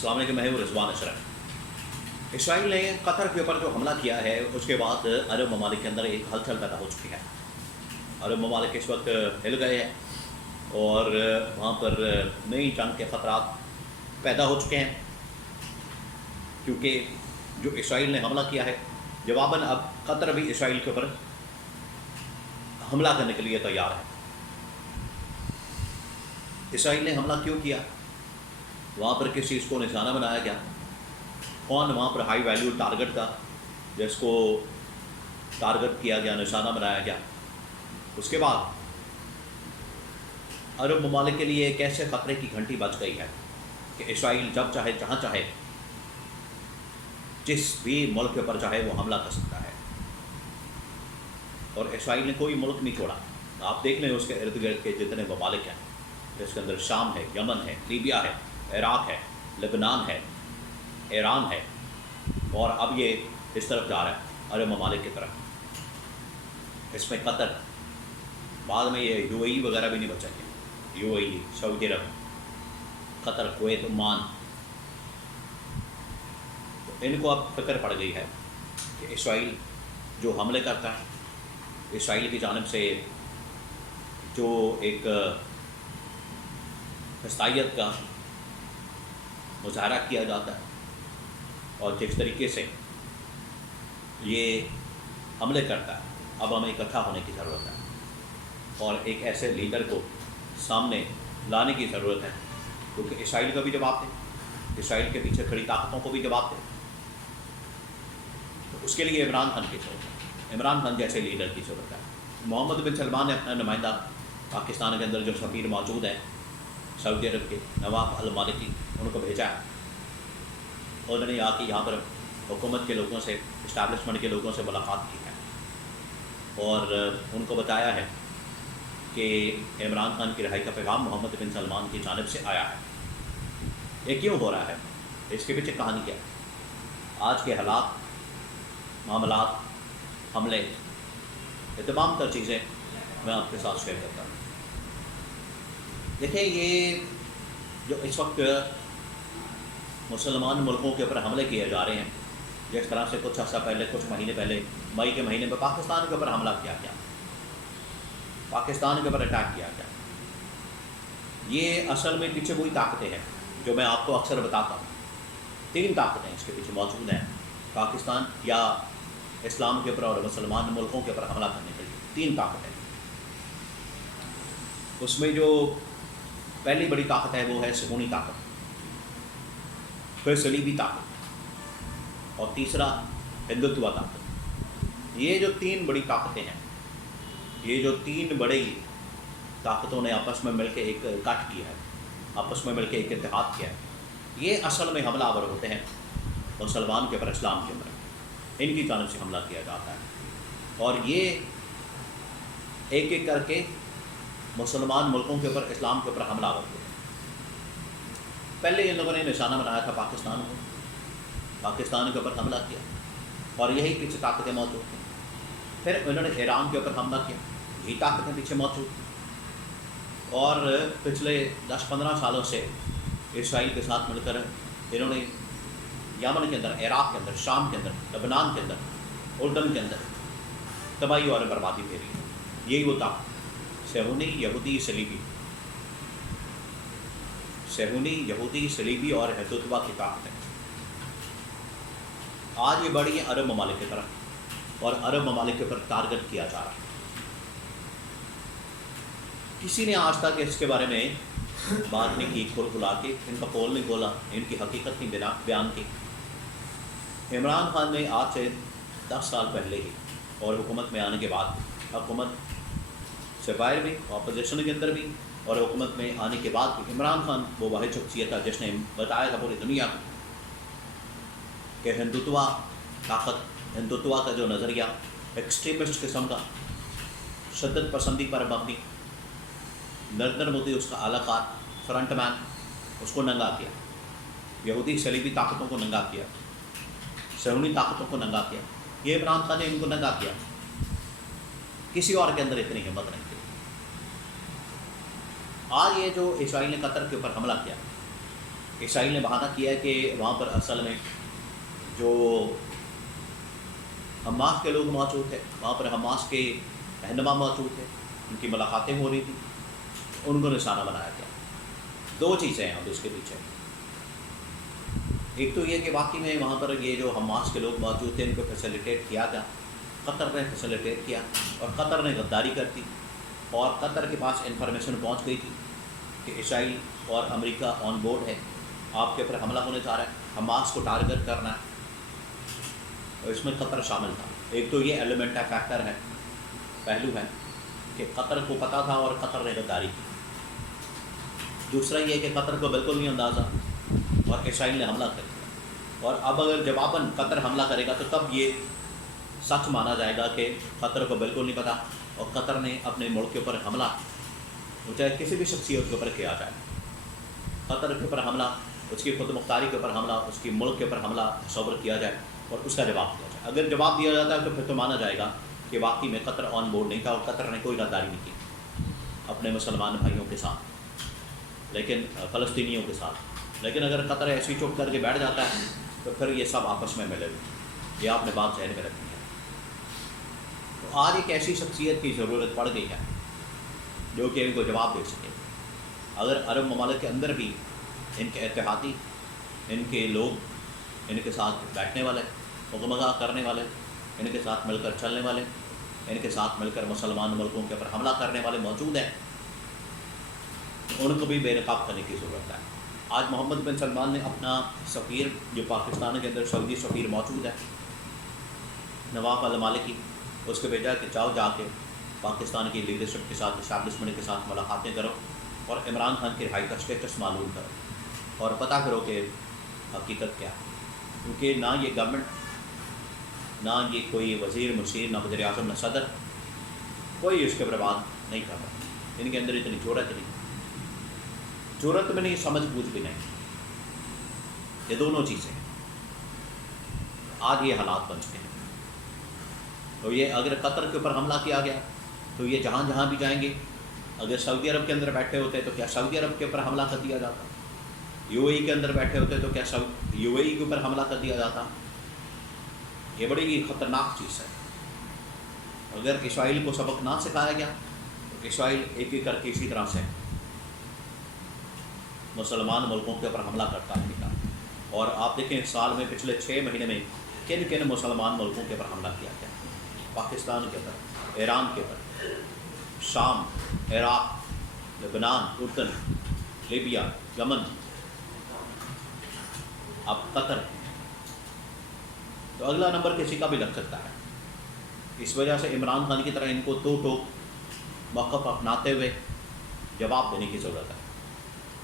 السلام علیکم، میں ہوں رضوان اشرف۔ اسرائیل نے قطر کے اوپر جو حملہ کیا ہے اس کے بعد عرب ممالک کے اندر ایک ہلچل پیدا ہو چکی ہے۔ عرب ممالک اس وقت ہل گئے ہیں اور وہاں پر نئی جنگ کے خطرات پیدا ہو چکے ہیں، کیونکہ جو اسرائیل نے حملہ کیا ہے جواباً اب قطر بھی اسرائیل کے اوپر حملہ کرنے کے لیے تیار ہے۔ اسرائیل نے حملہ کیوں کیا؟ وہاں پر کس چیز کو نشانہ بنایا گیا؟ کون وہاں پر ہائی ویلیو ٹارگٹ تھا جس کو ٹارگٹ کیا گیا، نشانہ بنایا گیا؟ اس کے بعد عرب ممالک کے لیے ایک ایسے خطرے کی گھنٹی بج گئی ہے کہ اسرائیل جب چاہے جہاں چاہے جس بھی ملک کے اوپر چاہے وہ حملہ کر سکتا ہے، اور اسرائیل نے کوئی ملک نہیں چھوڑا۔ آپ دیکھ لیں اس کے ارد گرد کے جتنے ممالک ہیں، اس کے اندر شام ہے، یمن ہے، لیبیا ہے، عراق ہے، لبنان ہے، ایران ہے، اور اب یہ اس طرف جا رہا ہے عرب ممالک کی طرف۔ اس میں قطر، بعد میں یہ یو اے ای وغیرہ بھی نہیں بچیں گے، you a E, Saudi Arab, Qatar, Kuwait, Oman. تو ان کو اب فکر پڑ گئی ہے کہ اسرائیل جو حملے کرتا ہے، اسرائیل کی جانب سے جو ایک حساسیت کا مظاہرہ کیا جاتا ہے اور جس طریقے سے یہ حملے کرتا ہے، اب ہمیں اکٹھا ہونے کی ضرورت ہے اور ایک ایسے لیڈر کو سامنے لانے کی ضرورت ہے، کیونکہ اسرائیل کا بھی جواب دے، اسرائیل کے پیچھے کھڑی طاقتوں کو بھی جواب دے۔ تو اس کے لیے عمران خان کی ضرورت ہے، عمران خان جیسے لیڈر کی ضرورت ہے۔ محمد بن سلمان نے اپنا نمائندہ پاکستان کے اندر جو سفیر موجود ہے سعودی عرب کے، نواف المالکی، ان کو بھیجا ہے۔ انہوں نے آ کے یہاں پر حکومت کے لوگوں سے، اسٹیبلشمنٹ کے لوگوں سے ملاقات کی ہے اور ان کو بتایا ہے کہ عمران خان کی رہائی کا پیغام محمد بن سلمان کی جانب سے آیا ہے۔ یہ کیوں ہو رہا ہے؟ اس کے پیچھے کہانی کیا ہے؟ آج کے حالات، معاملات، حملے، یہ تمام تر چیزیں میں آپ کے ساتھ شیئر کرتا ہوں۔ دیکھیں، یہ جو اس وقت مسلمان ملکوں کے اوپر حملے کیے جا رہے ہیں، جس طرح سے کچھ عرصہ پہلے، کچھ مہینے پہلے، مئی کے مہینے میں پاکستان کے اوپر حملہ کیا گیا، پاکستان کے اوپر اٹیک کیا گیا، یہ اصل میں پیچھے وہی طاقتیں ہیں جو میں آپ کو اکثر بتاتا ہوں۔ تین طاقتیں اس کے پیچھے موجود ہیں پاکستان یا اسلام کے اوپر اور مسلمان ملکوں کے اوپر حملہ کرنے کے لیے، تین طاقتیں۔ اس میں جو پہلی بڑی طاقت ہے وہ ہے صہیونی طاقت، پھر صلیبی طاقت، اور تیسرا ہندوتوا طاقت۔ یہ جو تین بڑی طاقتیں ہیں، یہ جو تین بڑی طاقتوں نے آپس میں مل کے ایک کٹ کیا ہے، آپس میں مل کے ایک اتحاد کیا ہے، یہ اصل میں حملہ آور ہوتے ہیں مسلمان کے اوپر، اسلام کے اوپر۔ ان کی جانب سے حملہ کیا جاتا ہے اور یہ ایک ایک کر کے مسلمان ملکوں کے اوپر، اسلام کے اوپر حملہ آور ہوتے ہیں۔ پہلے ان لوگوں نے نشانہ بنایا تھا پاکستان کو، پاکستان کے اوپر حملہ کیا اور یہی پیچھے طاقتیں موجود تھیں۔ پھر انہوں نے ایران کے اوپر حملہ کیا، یہی طاقتیں پیچھے موجود تھیں۔ اور پچھلے 10-15 سالوں سے اسرائیل کے ساتھ مل کر انہوں نے یمن کے اندر، عراق کے اندر، شام کے اندر، لبنان کے اندر، اردن کے اندر تباہی اور بربادی پھیری ہے۔ یہی وہ طاقت، صہیونی، یہودی، صلیبی، صہیونی، یہودی، صلیبی اور ہندوتوا کی طاقت ہے۔ آج یہ بڑی ہے عرب ممالک کی طرف اور عرب ممالک کے اوپر ٹارگٹ کیا جا رہا ہے۔ کسی نے آج تک اس کے بارے میں بات نہیں کی، کھول کھلا کے ان کا پول نہیں کھولا، ان کی حقیقت نہیں بیان کی۔ عمران خان نے آج سے 10 سال پہلے ہی اور حکومت میں آنے کے بعد، حکومت سے باہر بھی، اپوزیشن کے اندر بھی اور حکومت میں آنے کے بعد بھی، عمران خان وہ واحد شخصیت تھا جس نے بتایا تھا پوری دنیا کو کہ ہندوتوا طاقت، ہندوتوا کا جو نظریہ ایکسٹریمسٹ قسم کا، شدت پسندی پر مبنی، نریندر مودی اس کا اعلیٰ کار، فرنٹ مین، اس کو ننگا کیا، یہودی صلیبی طاقتوں کو ننگا کیا، صہیونی طاقتوں کو ننگا کیا۔ یہ عمران خان نے ان کو ننگا کیا، کسی اور کے اندر اتنی ہمت نہیں تھی۔ آج یہ جو اسرائیل نے قطر کے اوپر حملہ کیا، اسرائیل نے بہانہ کیا ہے کہ وہاں پر اصل میں جو حماس کے لوگ موجود تھے، وہاں پر حماس کے رہنما موجود تھے، ان کی ملاقاتیں ہو رہی تھیں، ان کو نشانہ بنایا گیا۔ دو چیزیں ہیں اب اس کے پیچھے، ایک تو یہ کہ واقعی میں وہاں پر یہ جو حماس کے لوگ موجود تھے ان کو فیسیلیٹیٹ کیا گیا، قطر نے فیسیلیٹیٹ کیا، اور قطر نے غداری کر دی، اور قطر کے پاس انفارمیشن پہنچ گئی تھی کہ اسرائیل اور امریکہ آن بورڈ ہے، آپ کے اوپر حملہ ہونے جا رہا ہے، حماس کو ٹارگٹ کرنا ہے، اور اس میں قطر شامل تھا۔ ایک تو یہ ایلیمنٹ ہے، فیکٹر ہے، پہلو ہے کہ قطر کو پتہ تھا اور قطر نے غداری کی۔ دوسرا یہ کہ قطر کو بالکل نہیں اندازہ اور اسرائیل نے حملہ کر دیا، اور اب اگر جواباً قطر حملہ کرے گا تو تب یہ سچ مانا جائے گا کہ قطر کو بالکل نہیں پتہ، اور قطر نے اپنے ملک کے اوپر حملہ، وہ چاہے کسی بھی شخصیت کے اوپر کیا جائے، قطر کے اوپر حملہ، اس کی خود مختاری کے اوپر حملہ، اس کی ملک کے اوپر حملہ تصور کیا جائے اور اس کا جواب دیا جائے۔ اگر جواب دیا جاتا ہے تو پھر تو مانا جائے گا کہ واقعی میں قطر آن بورڈ نہیں تھا اور قطر نے کوئی غداری نہیں کی اپنے مسلمان بھائیوں کے ساتھ، لیکن فلسطینیوں کے ساتھ۔ لیکن اگر قطر ایسی چپ کر کے بیٹھ جاتا ہے تو پھر یہ سب آپس میں ملے ہوئے، یہ آپ نے بات ذہن میں رکھنی ہے۔ تو آج ایک ایسی شخصیت کی ضرورت پڑ گئی ہے جو کہ ان کو جواب دے سکے۔ اگر عرب ممالک کے اندر بھی ان کے اتحادی، ان کے لوگ، ان کے ساتھ بیٹھنے والے، مغمغہ کرنے والے، ان کے ساتھ مل کر چلنے والے، ان کے ساتھ مل کر مسلمان ملکوں کے اوپر حملہ کرنے والے موجود ہیں، ان کو بھی بے نقاب کرنے کی ضرورت ہے۔ آج محمد بن سلمان نے اپنا سفیر جو پاکستان کے اندر سعودی سفیر موجود ہے، نواف المالکی، اس کو بھیجا کہ جاؤ جا کے پاکستان کی لیڈرشپ کے ساتھ، اسٹیبلشمنٹ کے ساتھ ملاقاتیں کرو اور عمران خان کی رہائی کا اسٹیٹس معلوم کرو اور پتہ کرو کہ حقیقت کیا ہے، کیونکہ نہ یہ گورنمنٹ، نہ یہ کوئی وزیر مشیر، نہ وزیر اعظم، نہ صدر، کوئی اس کے اوپر بات نہیں کر رہا۔ ان کے اندر اتنی جرأت نہیں، جرأت بھی نہیں، سمجھ بوجھ بھی نہیں، یہ دونوں چیزیں ہیں۔ آج یہ حالات بن چکے ہیں، تو یہ اگر قطر کے اوپر حملہ کیا گیا تو یہ جہاں جہاں بھی جائیں گے، اگر سعودی عرب کے اندر بیٹھے ہوتے تو کیا سعودی عرب کے اوپر حملہ کر دیا جاتا، یو اے ای کے اندر بیٹھے ہوتے تو کیا یو اے ای کے اوپر حملہ کر دیا جاتا۔ یہ بڑی خطرناک چیز ہے۔ اگر اسرائیل کو سبق نہ سکھایا گیا تو اسرائیل ایک ایک کر کے اسی طرح سے مسلمان ملکوں کے اوپر حملہ کرتا رہے گا۔ اور آپ دیکھیں سال میں پچھلے 6 مہینے میں کن کن مسلمان ملکوں کے اوپر حملہ کیا گیا، پاکستان کے اوپر، ایران کے اوپر، شام، عراق، لبنان، اردن، لیبیا، یمن، اب قطر، تو اگلا نمبر کسی کا بھی لگ سکتا ہے۔ اس وجہ سے عمران خان کی طرح ان کو دو ٹوک موقف اپناتے ہوئے جواب دینے کی ضرورت ہے۔